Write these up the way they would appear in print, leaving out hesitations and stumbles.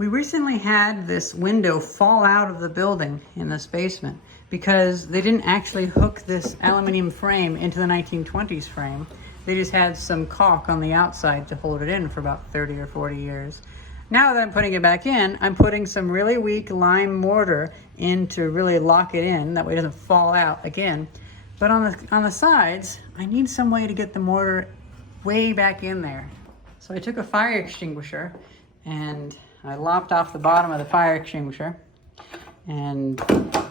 We recently had this window fall out of the building in this basement because they didn't actually hook this aluminum frame into the 1920s frame. They just had some caulk on the outside to hold it in for about 30 or 40 years. Now that I'm putting it back in, I'm putting some really weak lime mortar in to really lock it in. That way it doesn't fall out again. But on the sides, I need some way to get the mortar way back in there. So I took a fire extinguisher and I lopped off the bottom of the fire extinguisher, and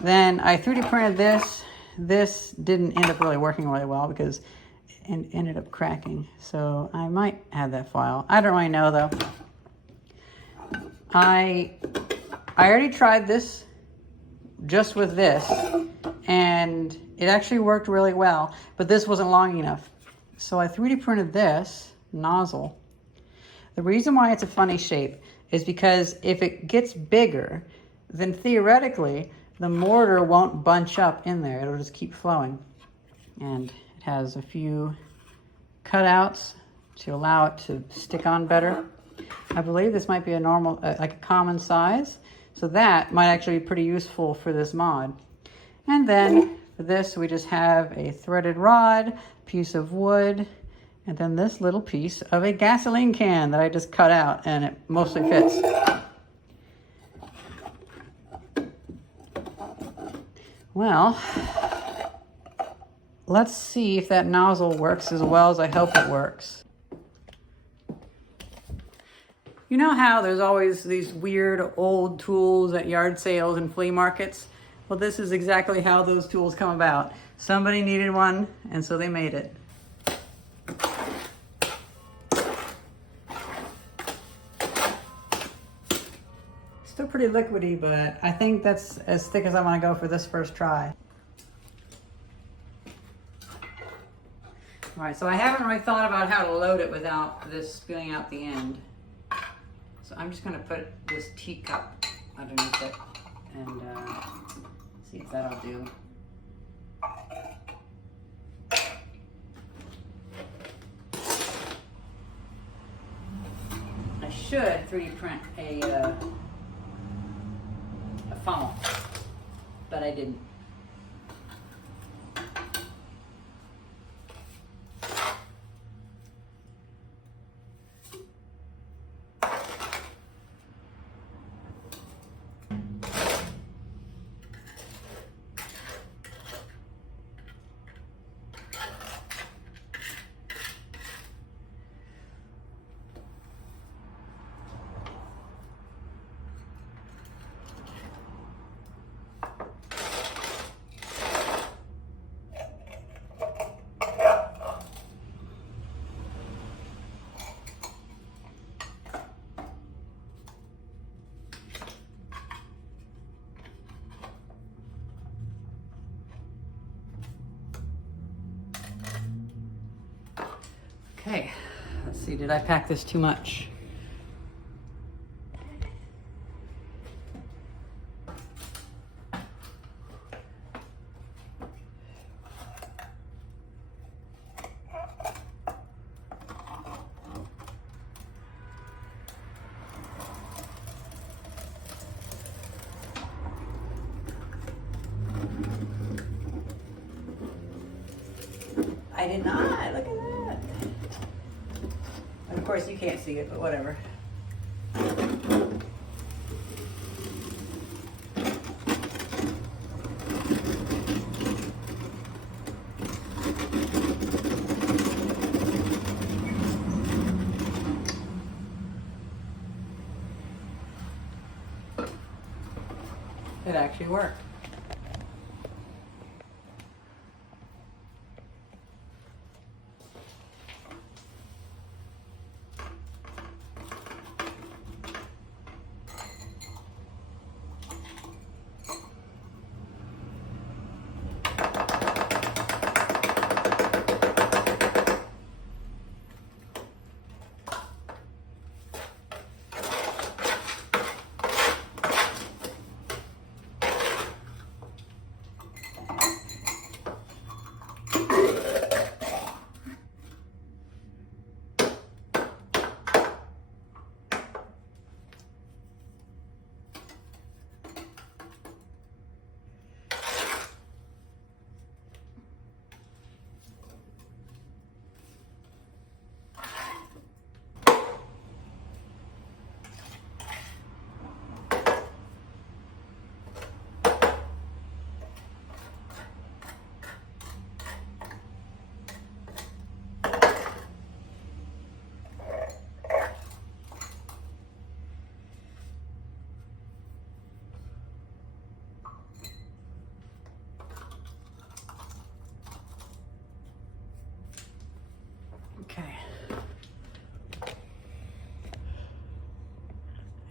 then I 3D printed this. This didn't end up really working really well because it ended up cracking. So I might have that file. I don't really know though. I already tried this just with this, and it actually worked really well, but this wasn't long enough. So I 3D printed this nozzle. The reason why it's a funny shape is because if it gets bigger, then theoretically the mortar won't bunch up in there. It'll just keep flowing. And it has a few cutouts to allow it to stick on better. I believe this might be a normal, like a common size. So that might actually be pretty useful for this mod. And then for this, we just have a threaded rod, piece of wood, and then this little piece of a gasoline can that I just cut out, and it mostly fits. Well, let's see if that nozzle works as well as I hope it works. You know how there's always these weird old tools at yard sales and flea markets? Well, this is exactly how those tools come about. Somebody needed one, and so they made it. Still pretty liquidy, but I think that's as thick as I want to go for this first try. All right, so I haven't really thought about how to load it without this spilling out the end. So I'm just going to put this teacup underneath it and see if that'll do. I should 3D print a funnel, but I didn't. Okay, let's see, did I pack this too much? I did not, look at that. And of course you can't see it, but whatever. It actually worked.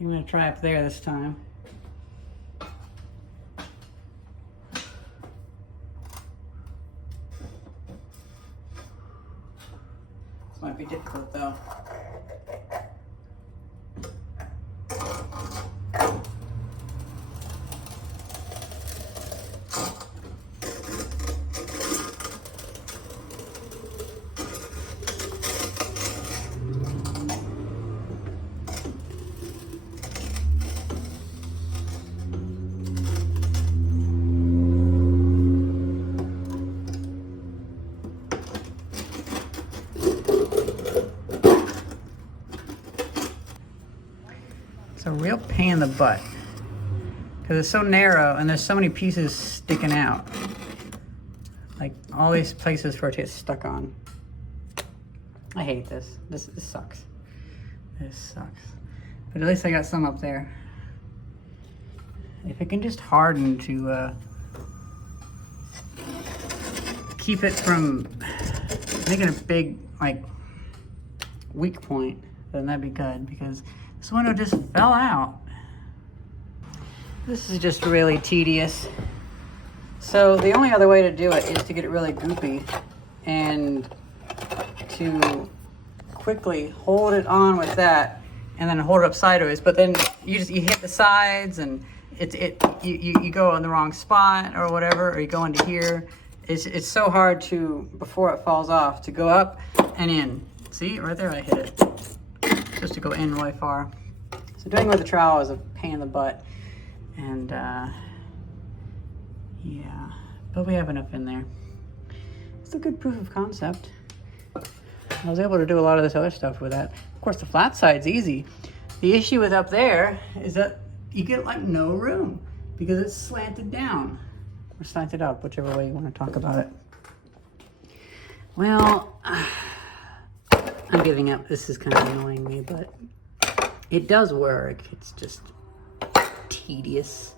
I'm gonna try up there this time. This might be difficult though. It's a real pain in the butt because it's so narrow and there's so many pieces sticking out. Like all these places for it to get stuck on. I hate this. This sucks. This sucks. But at least I got some up there. If it can just harden to keep it from making a big, like, weak point, then that'd be good because this window just fell out. This is just really tedious. So the only other way to do it is to get it really goopy and to quickly hold it on with that and then hold it up sideways. But then you hit the sides and you go in the wrong spot or whatever, or you go into here. It's so hard to, before it falls off, to go up and in. See, right there I hit it. Just to go in really far. So doing it with a trowel is a pain in the butt. And yeah, but we have enough in there. It's a good proof of concept. I was able to do a lot of this other stuff with that. Of course, the flat side's easy. The issue with up there is that you get like no room because it's slanted down or slanted up, whichever way you want to talk about it. Well, I'm giving up. This is kind of annoying me, but it does work. It's just tedious.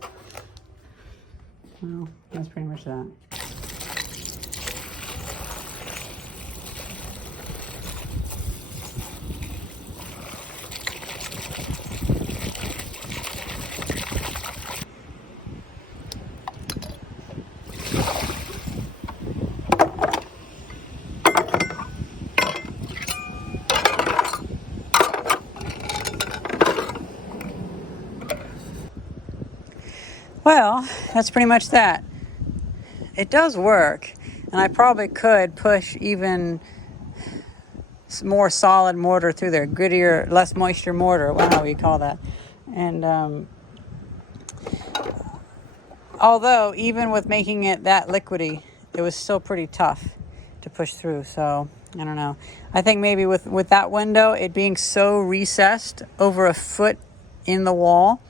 Well, that's pretty much that. Well, that's pretty much that. It does work, and I probably could push even more solid mortar through there, grittier, less moisture mortar, whatever you call that. And although even with making it that liquidy, it was still pretty tough to push through. So I don't know. I think maybe with that window, it being so recessed over a foot in the wall,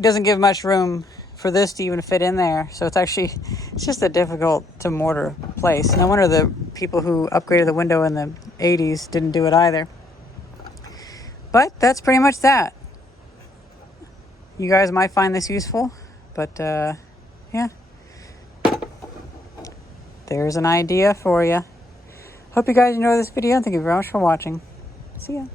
doesn't give much room for this to even fit in there. So it's just a difficult to mortar place. No wonder the people who upgraded the window in the 80s didn't do it either. But that's pretty much that. You guys might find this useful, but yeah. There's an idea for you. Hope you guys enjoy this video. Thank you very much for watching. See ya.